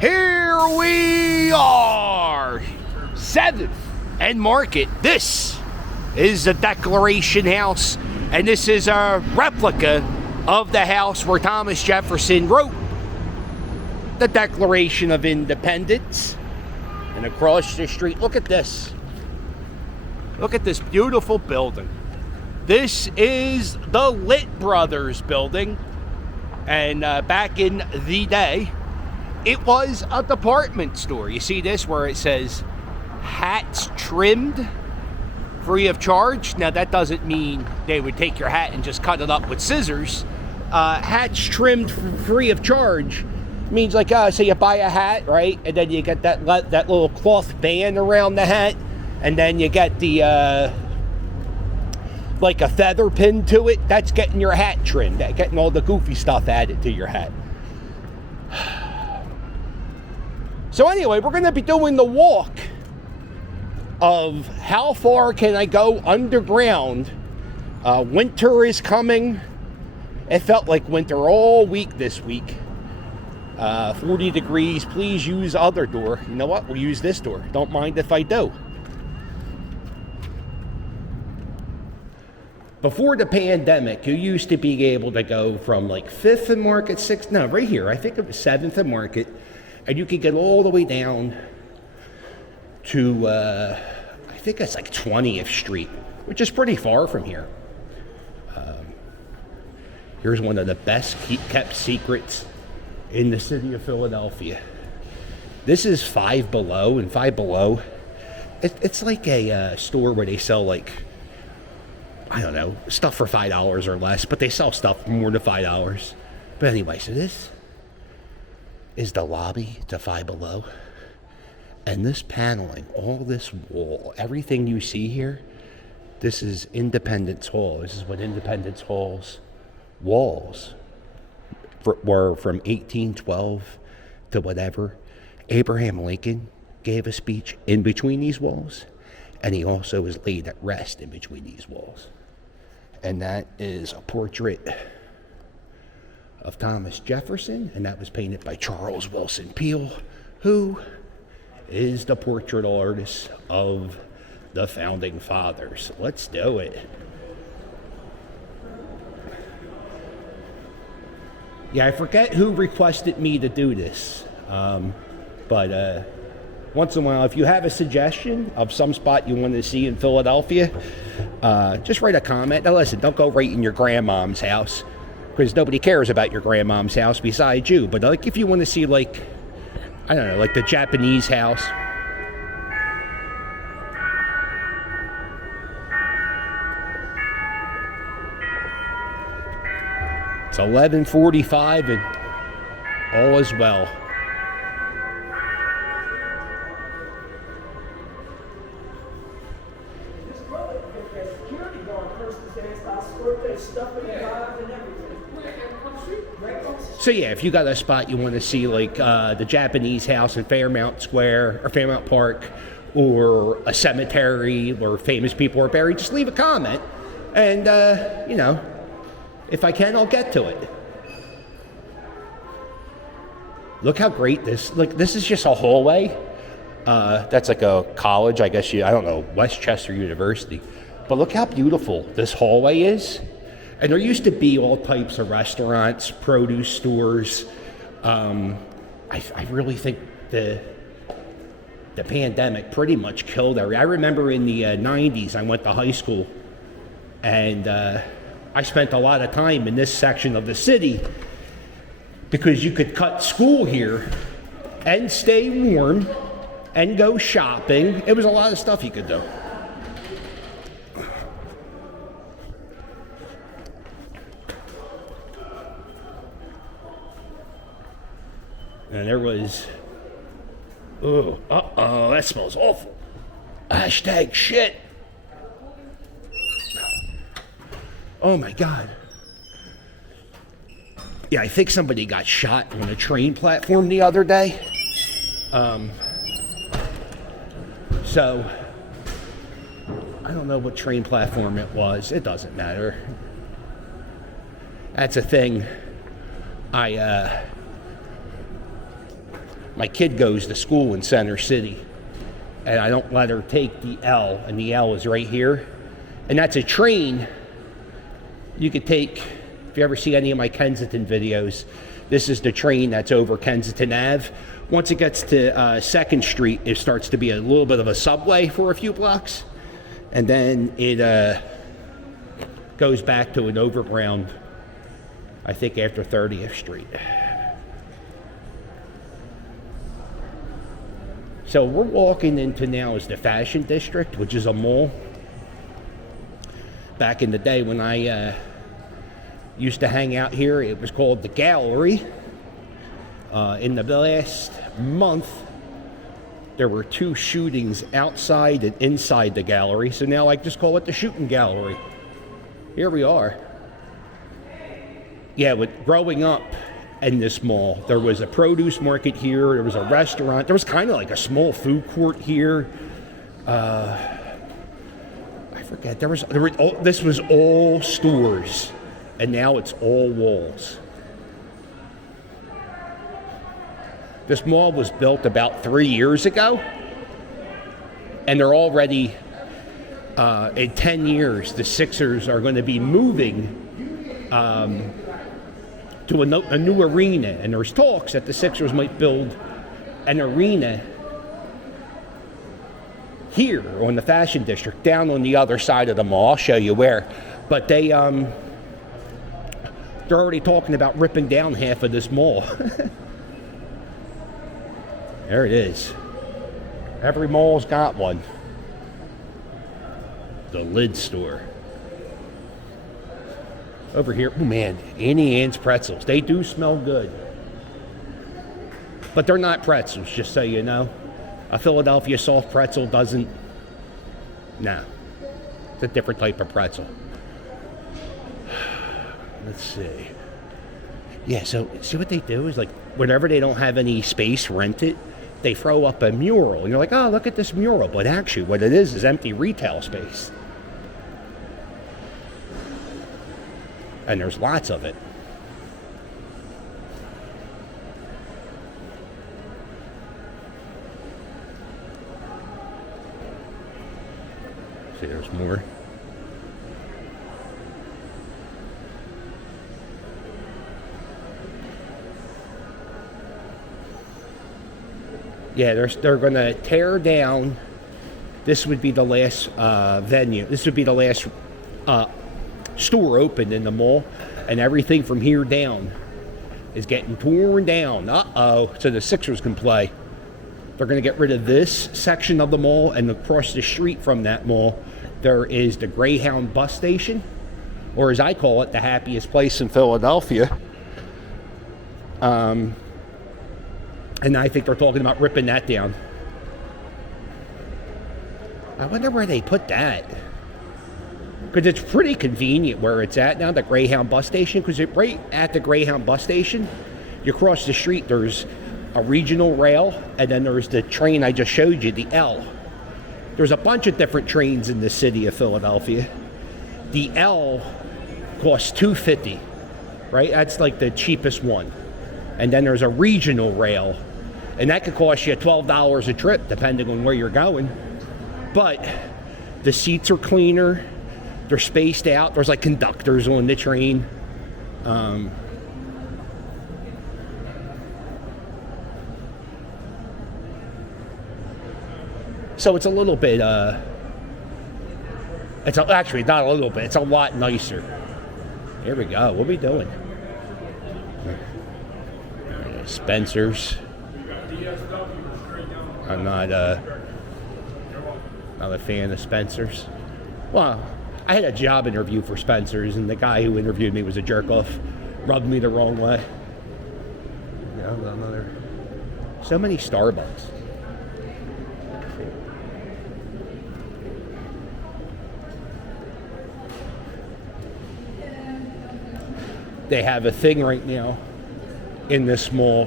Here we are, 7th and Market. This is the Declaration House, and this is a replica of the house where Thomas Jefferson wrote the Declaration of Independence. And across the street, look at this. Look at this beautiful building. This is the Litt Brothers building, and back in the day, it was a department store. You see this where it says hats trimmed free of charge. Now that doesn't mean they would take your hat and just cut it up with scissors. Hats trimmed free of charge means like, so you buy a hat, right? And then you get that little cloth band around the hat, and then you get the like a feather pin to it. That's getting your hat trimmed, getting all the goofy stuff added to your hat. So anyway, we're going to be doing the walk of how far can I go underground. Winter is coming. It felt like winter all week this week. 40 degrees. Please use other door. You know what? We'll use this door. Don't mind if I do. Before the pandemic, you used to be able to go from like 5th and Market, 6th, no, right here. I think it was 7th and Market. And you could get all the way down to, I think it's like 20th Street, which is pretty far from here. Here's one of the best kept secrets in the city of Philadelphia. This is Five Below, and Five Below, it's like a store where they sell like, I don't know, stuff for $5 or less, but they sell stuff for more than $5. But anyway, so this is the lobby to Five Below, and this paneling, all this wall, everything you see here, this is Independence Hall. This is what Independence Hall's walls were from 1812 to whatever. Abraham Lincoln gave a speech in between these walls, and he also was laid at rest in between these walls. And that is a portrait of Thomas Jefferson, and that was painted by Charles Wilson Peale, who is the portrait artist of the Founding Fathers. Let's do it. Yeah, I forget who requested me to do this, but once in a while, if you have a suggestion of some spot you want to see in Philadelphia, just write a comment. Now listen, don't go right in your grandmom's house, because nobody cares about your grandmom's house besides you. But like if you want to see, like, I don't know, like the Japanese house. It's 11:45 and all is well. So yeah, if you got a spot you want to see, like the Japanese house in Fairmount Square or Fairmount Park, or a cemetery where famous people are buried, just leave a comment, and you know, if I can, I'll get to it. Look how great this. Like, this is just a hallway. That's like a college, I guess. I don't know, Westchester University. But look how beautiful this hallway is. And there used to be all types of restaurants, produce stores. I really think the pandemic pretty much killed everything. I remember in the 90s, I went to high school, and I spent a lot of time in this section of the city because you could cut school here and stay warm and go shopping. It was a lot of stuff you could do. And there was, that smells awful. Hashtag shit. Oh my God. Yeah, I think somebody got shot on a train platform the other day. So, I don't know what train platform it was. It doesn't matter. That's a thing. My my kid goes to school in Center City, and I don't let her take the L, and the L is right here. And that's a train you could take. If you ever see any of my Kensington videos, this is the train that's over Kensington Ave. Once it gets to 2nd Street, it starts to be a little bit of a subway for a few blocks. And then it goes back to an overground, I think, after 30th Street. So we're walking into now is the Fashion District, which is a mall. Back in the day when I used to hang out here, it was called the Gallery. In the last month, there were 2 shootings outside and inside the gallery. So now I just call it the Shooting Gallery. Here we are. Yeah, with growing up in this mall, there was a produce market here. There was a restaurant. There was kind of like a small food court here. I forget. This was all stores, and now it's all walls. This mall was built about 3 years ago, and they're already, in 10 years, the Sixers are going to be moving to a new arena. And there's talks that the Sixers might build an arena here on the Fashion District, down on the other side of the mall. I'll show you where. But they're already talking about ripping down half of this mall. There it is. Every mall's got one. The Lid Store. Over here, oh man, Annie Ann's pretzels. They do smell good. But they're not pretzels, just so you know. A Philadelphia soft pretzel doesn't, no. It's a different type of pretzel. Let's see. Yeah, so see what they do is, like, whenever they don't have any space rented, they throw up a mural. And you're like, oh, look at this mural. But actually, what it is empty retail space. And there's lots of it. See, there's more. Yeah, they're going to tear down. This would be the last venue. This would be the last store open in the mall, and everything from here down is getting torn down. So the Sixers can play. They're going to get rid of this section of the mall, and across the street from that mall, there is the Greyhound bus station, or as I call it, the happiest place in Philadelphia. And I think they're talking about ripping that down. I wonder where they put that. Because it's pretty convenient where it's at now, the Greyhound bus station. Because right at the Greyhound bus station, you cross the street, there's a regional rail, and then there's the train I just showed you, the L. There's a bunch of different trains in the city of Philadelphia. The L costs $2.50, right? That's like the cheapest one. And then there's a regional rail, and that could cost you $12 a trip, depending on where you're going. But the seats are cleaner. They're spaced out. There's like conductors on the train. So it's a little bit, actually not a little bit, it's a lot nicer. Here we go. What are we doing? Spencer's. I'm not a fan of Spencer's. Well, I had a job interview for Spencer's, and the guy who interviewed me was a jerk off. Rubbed me the wrong way. So many Starbucks. They have a thing right now in this mall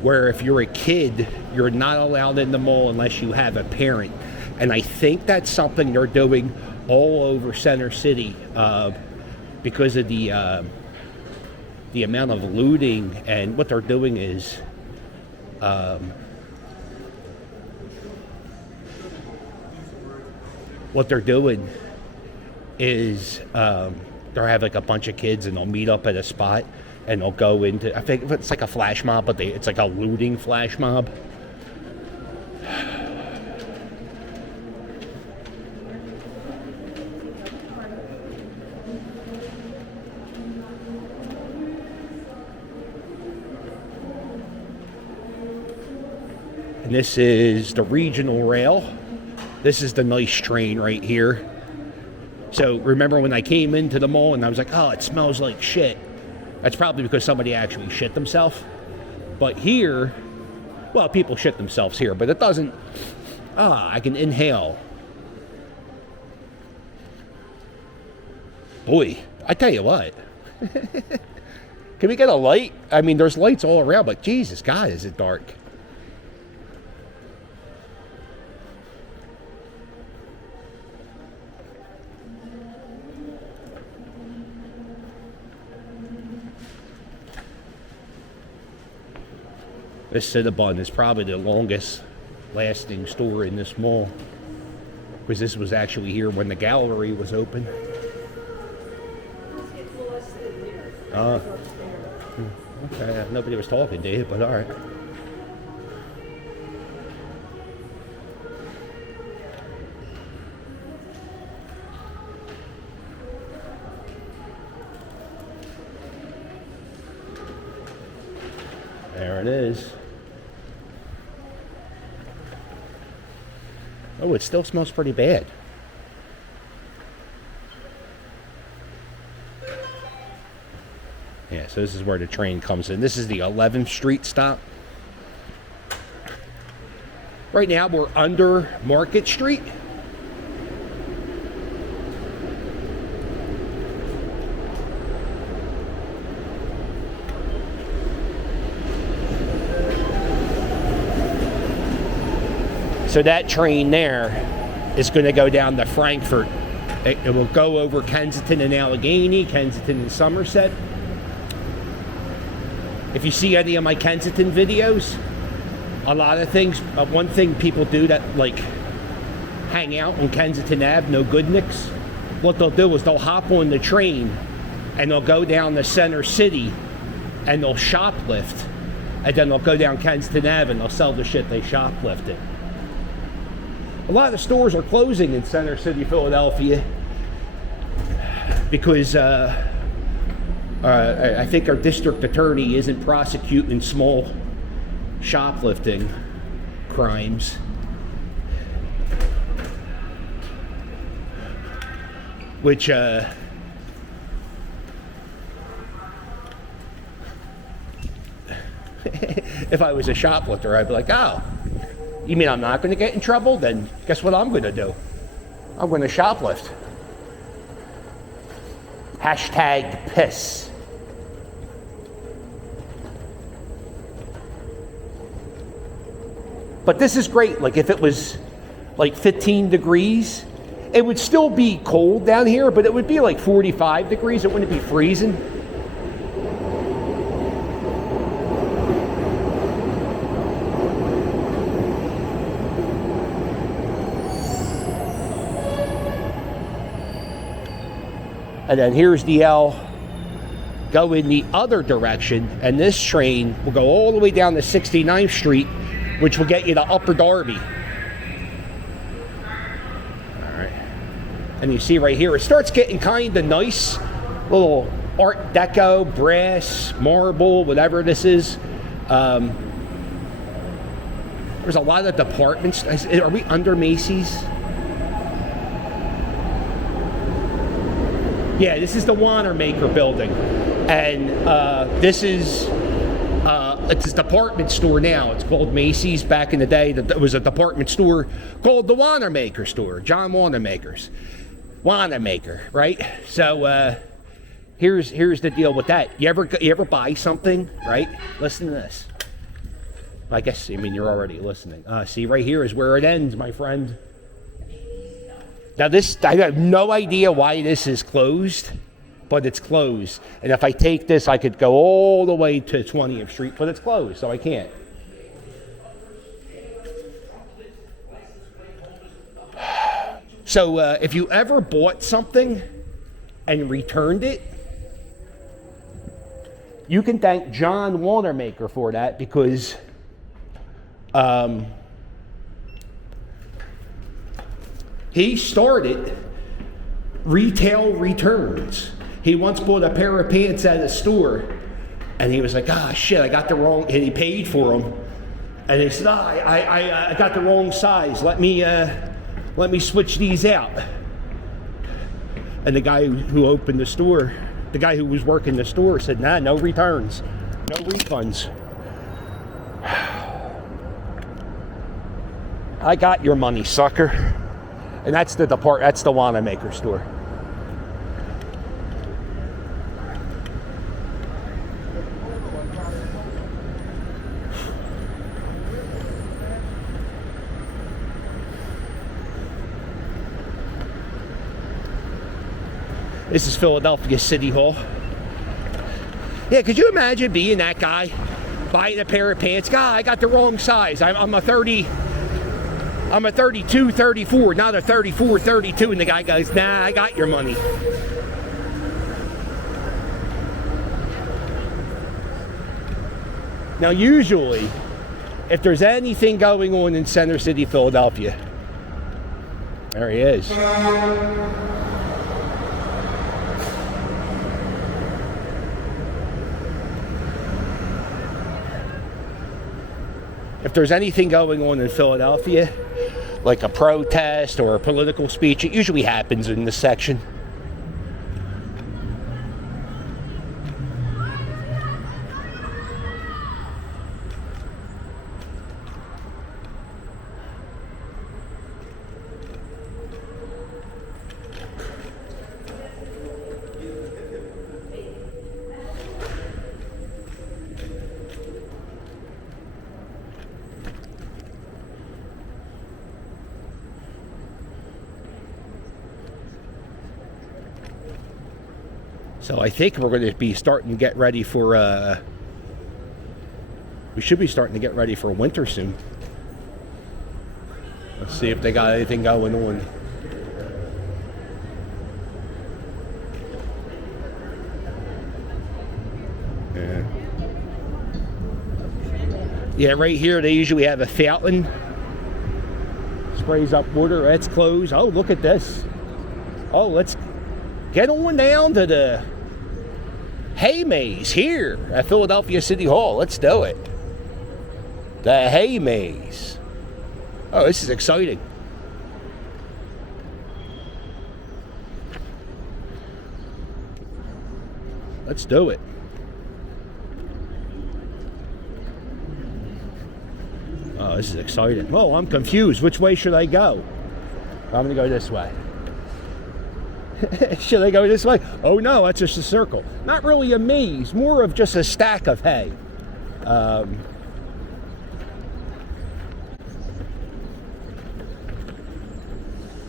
where if you're a kid, you're not allowed in the mall unless you have a parent. And I think that's something they're doing all over Center City because of the amount of looting. And what they're doing is what they're doing is they'll have like a bunch of kids and they'll meet up at a spot and they'll go into, I think it's like a flash mob, but it's like a looting flash mob. And this is the regional rail. This is the nice train right here. So remember when I came into the mall and I was like, oh, it smells like shit. That's probably because somebody actually shit themselves. But here, well, people shit themselves here, but it doesn't, I can inhale. Boy, I tell you what. Can we get a light? I mean, there's lights all around, but Jesus, God, is it dark. This Cinnabon is probably the longest lasting store in this mall, because this was actually here when the gallery was open. Okay, nobody was talking to you, but all right. There it is. Oh, it still smells pretty bad. Yeah, so this is where the train comes in. This is the 11th Street stop. Right now we're under Market Street. So that train there is going to go down to Frankfurt. It will go over Kensington and Allegheny, Kensington and Somerset. If you see any of my Kensington videos, a lot of things, one thing people do that like hang out on Kensington Ave, no good nicks, what they'll do is they'll hop on the train and they'll go down the center city and they'll shoplift, and then they'll go down Kensington Ave and they'll sell the shit they shoplifted. A lot of the stores are closing in Center City, Philadelphia, because I think our district attorney isn't prosecuting small shoplifting crimes. Which, if I was a shoplifter, I'd be like, oh, you mean I'm not going to get in trouble? Then guess what I'm going to do? I'm going to shoplift. Hashtag piss. But this is great. Like if it was like 15 degrees, it would still be cold down here, but it would be like 45 degrees. It wouldn't be freezing. And then here's the L. Go in the other direction, and this train will go all the way down to 69th Street, which will get you to Upper Darby. All right. And you see right here, it starts getting kind of nice. Little Art Deco, brass, marble, whatever this is. There's a lot of departments. Are we under Macy's? Yeah, this is the Wanamaker building. And this is, it's a department store now. It's called Macy's. Back in the day, it was a department store called the Wanamaker store. John Wanamaker's. Wanamaker, right? So here's the deal with that. You ever buy something, right? Listen to this. I guess, I mean, you're already listening. See, right here is where it ends, my friend. Now this, I have no idea why this is closed, but it's closed. And if I take this, I could go all the way to 20th Street, but it's closed, so I can't. So if you ever bought something and returned it, you can thank John Wanamaker for that, because he started retail returns. He once bought a pair of pants at a store, and he was like, ah, shit, I got the wrong, and he paid for them. And he said, I got the wrong size. Let me switch these out. And the guy who opened the store, the guy who was working the store said, nah, no returns, no refunds. I got your money, sucker. And that's that's the Wanamaker store. This is Philadelphia City Hall. Yeah, could you imagine being that guy, buying a pair of pants? God, I got the wrong size. I'm a 32, 34, not a 34, 32. And the guy goes, nah, I got your money. Now, usually, if there's anything going on in Center City, Philadelphia, there he is. If there's anything going on in Philadelphia, like a protest or a political speech, it usually happens in this section. So I think we're going to be starting to get ready for, we should be starting to get ready for winter soon. Let's see if they got anything going on. Yeah, right here they usually have a fountain. Sprays up water. That's closed. Oh, look at this. Oh, let's get on down to the hay maze here at Philadelphia City Hall. Let's do it. The hay maze. Oh, this is exciting. Let's do it. Oh, this is exciting. Oh, I'm confused. Which way should I go? I'm going to go this way. Should I go this way? Oh no, that's just a circle. Not really a maze, more of just a stack of hay.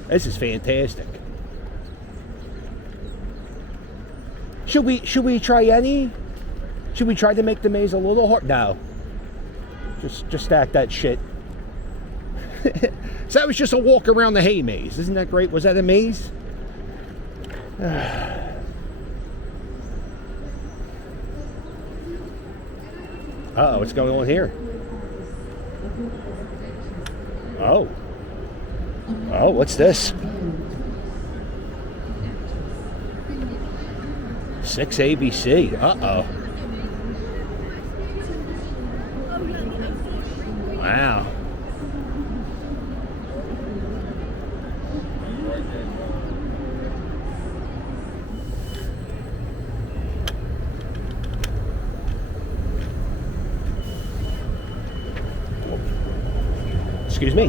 This is fantastic. Should we try any? Should we try to make the maze a little hard? No. Just stack that shit. So that was just a walk around the hay maze. Isn't that great? Was that a maze? Uh-oh, what's going on here? Oh, what's this? 6 ABC. Uh-oh. Wow. Excuse me.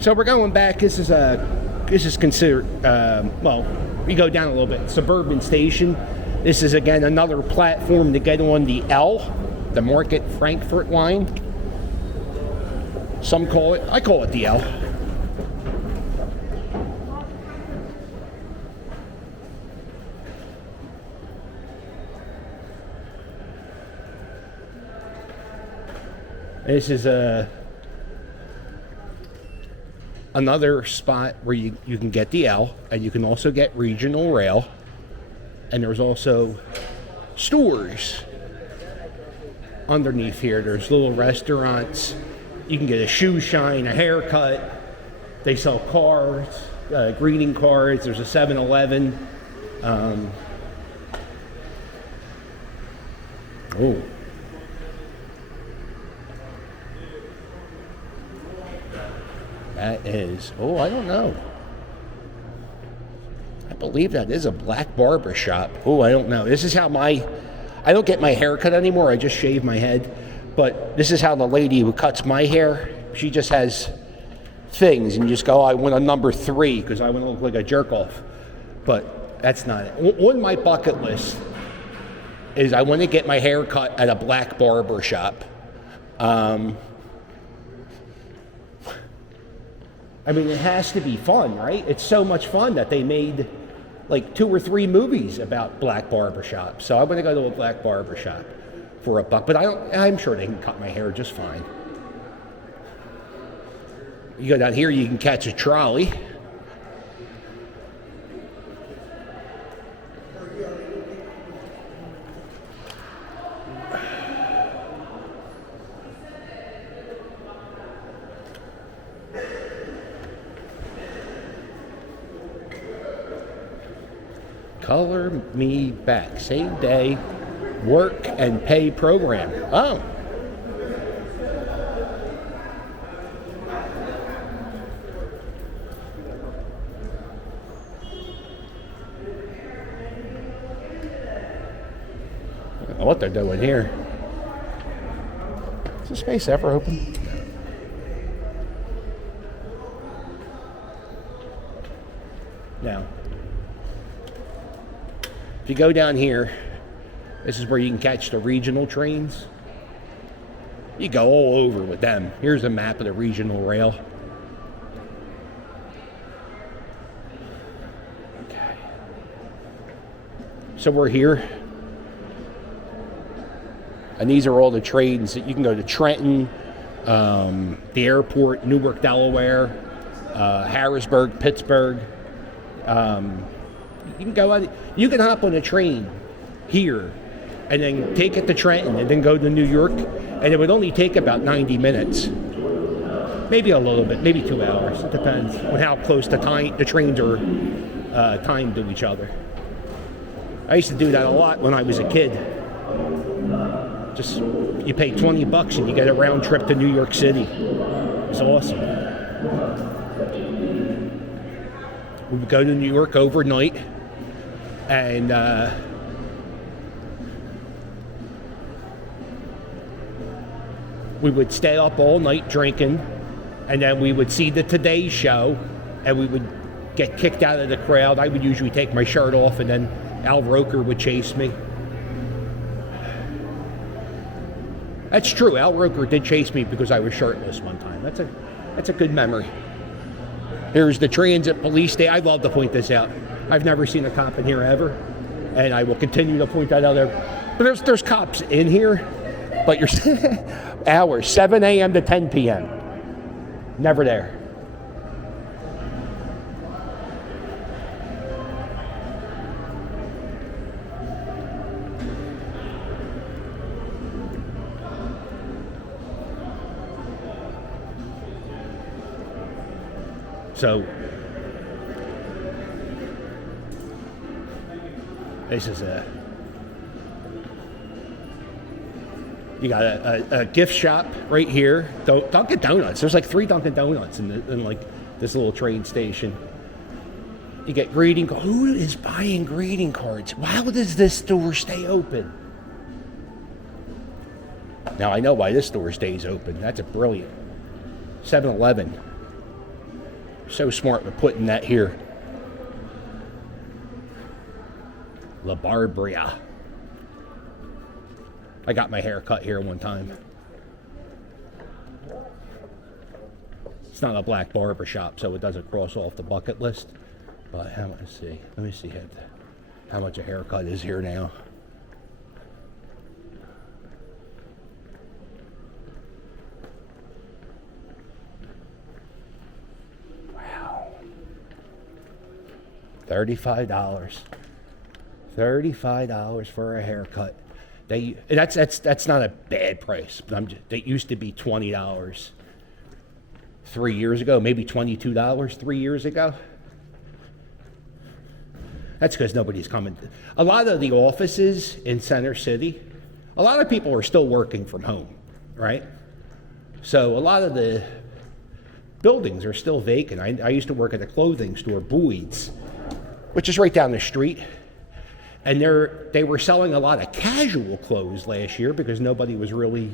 So we're going back. This is considered well, we go down a little bit. Suburban Station. This is again another platform to get on the L, the Market Frankfurt line. Some call it. I call it the L. This is another spot where you can get the L, and you can also get regional rail. And there's also stores underneath here. There's little restaurants. You can get a shoe shine, a haircut. They sell cars, greeting cards. There's a 7-Eleven. Oh. That is, I don't know. I believe that is a black barber shop. I don't know. This is how I don't get my hair cut anymore. I just shave my head. But this is how the lady who cuts my hair, she just has things. And you just go, I want a number 3 because I want to look like a jerk off. But that's not it. On my bucket list is I want to get my hair cut at a black barber shop. I mean, it has to be fun, right? It's so much fun that they made like 2 or 3 movies about black barbershops. So I'm going to go to a black barbershop for $1, but I'm sure they can cut my hair just fine. You go down here, you can catch a trolley. Color Me Back, same day work and pay program. Oh. I don't know what they're doing here. Is the space ever open? No. If you go down here, this is where you can catch the regional trains. You go all over with them. Here's a map of the regional rail. Okay. So we're here. And these are all the trains that you can go to Trenton, the airport, Newark, Delaware, Harrisburg, Pittsburgh. You can go on. You can hop on a train here, and then take it to Trenton, and then go to New York, and it would only take about 90 minutes, maybe a little bit, maybe 2 hours. It depends on how close the trains are timed to each other. I used to do that a lot when I was a kid. Just you pay $20 and you get a round trip to New York City. It's awesome. We would go to New York overnight. And we would stay up all night drinking, and then we would see the Today Show, and we would get kicked out of the crowd. I would usually take my shirt off, and then Al Roker would chase me. That's true. Al Roker did chase me because I was shirtless one time. That's a good memory. Here's the transit police station. I love to point this out. I've never seen a cop in here ever, and I will continue to point that out there. But there's cops in here, but you're hours, 7 a.m. to 10 p.m. Never there. So this is you got a gift shop right here. Dunkin' Donuts. There's like 3 Dunkin' Donuts in like this little train station. You get greeting cards. Who is buying greeting cards? Why does this store stay open? Now I know why this store stays open. That's a brilliant 7-Eleven. So smart with putting that here. La Barbria. I got my hair cut here one time. It's not a black barber shop, so it doesn't cross off the bucket list. But let me see how much a haircut is here now. $35. $35 for a haircut. That's not a bad price. But they used to be $20 3 years ago, maybe $22 3 years ago. That's because nobody's coming. A lot of the offices in Center City, a lot of people are still working from home, right? So a lot of the buildings are still vacant. I used to work at a clothing store, Boyd's, which is right down the street. And they were selling a lot of casual clothes last year because nobody was really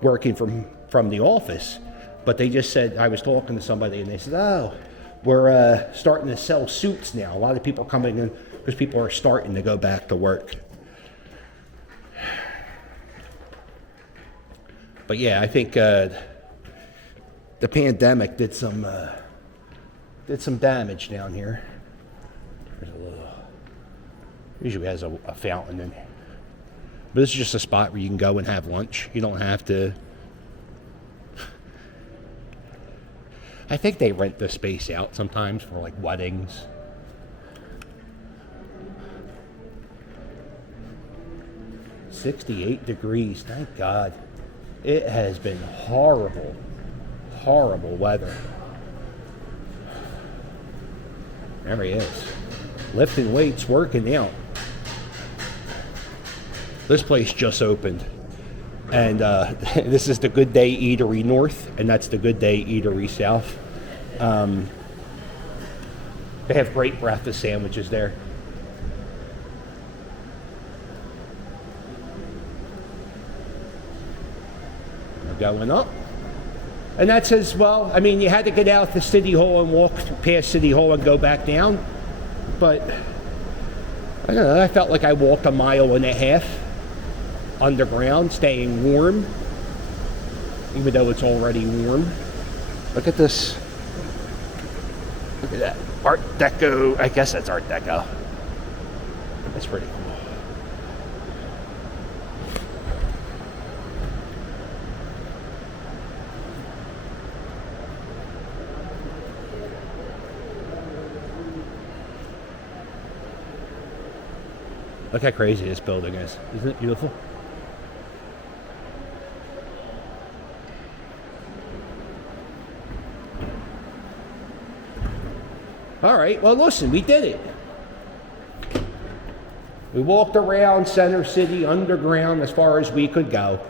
working from the office. But they just said, I was talking to somebody and they said, oh, we're starting to sell suits now. A lot of people coming in because people are starting to go back to work. But yeah, I think the pandemic did some damage down here. There's a little, usually has a fountain in here. But this is just a spot where you can go and have lunch. You don't have to. I think they rent the space out sometimes for like weddings. "68 degrees, thank God. It has been horrible, horrible weather. There he is. Lifting weights, working out. This place just opened. And this is the Good Day Eatery North, and that's the Good Day Eatery South. They have great breakfast sandwiches there. We're going up. And that says, well, I mean, you had to get out to City Hall and walk past City Hall and go back down. But, I don't know, I felt like I walked 1.5 miles underground, staying warm, even though it's already warm. Look at this. Look at that. Art Deco. I guess that's Art Deco. That's pretty cool. Look how crazy this building is. Isn't it beautiful? All right, well, listen, we did it. We walked around Center City underground as far as we could go.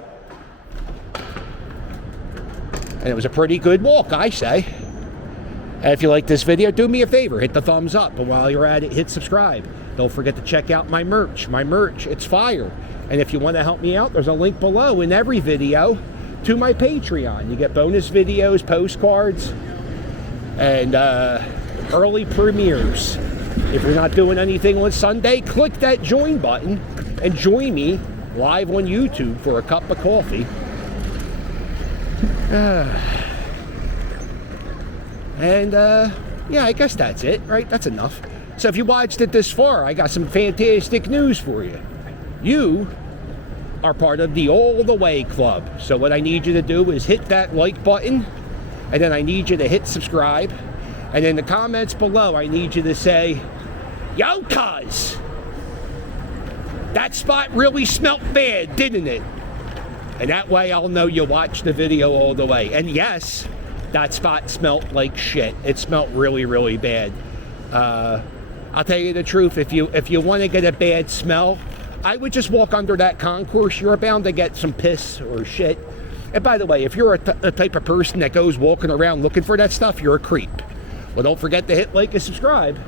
And it was a pretty good walk, I say. And if you like this video, do me a favor, hit the thumbs up. And while you're at it, hit subscribe. Don't forget to check out my merch. My merch, it's fire. And if you want to help me out, there's a link below in every video to my Patreon. You get bonus videos, postcards, and early premieres. If you're not doing anything on Sunday, click that join button and join me live on YouTube for a cup of coffee. Yeah, I guess that's it, right? That's enough. So if you watched it this far, I got some fantastic news for you. You are part of the All the Way Club. So what I need you to do is hit that like button, and then I need you to hit subscribe. And in the comments below, I need you to say, "Yo, cuz, that spot really smelt bad, didn't it?" And that way I'll know you watched the video all the way. And yes, that spot smelt like shit. It smelt really, really bad. I'll tell you the truth, if you want to get a bad smell, I would just walk under that concourse. You're bound to get some piss or shit. And by the way, if you're a type of person that goes walking around looking for that stuff, you're a creep. Well, don't forget to hit like and subscribe.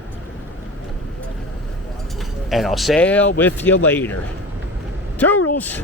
And I'll sail with you later. Toodles!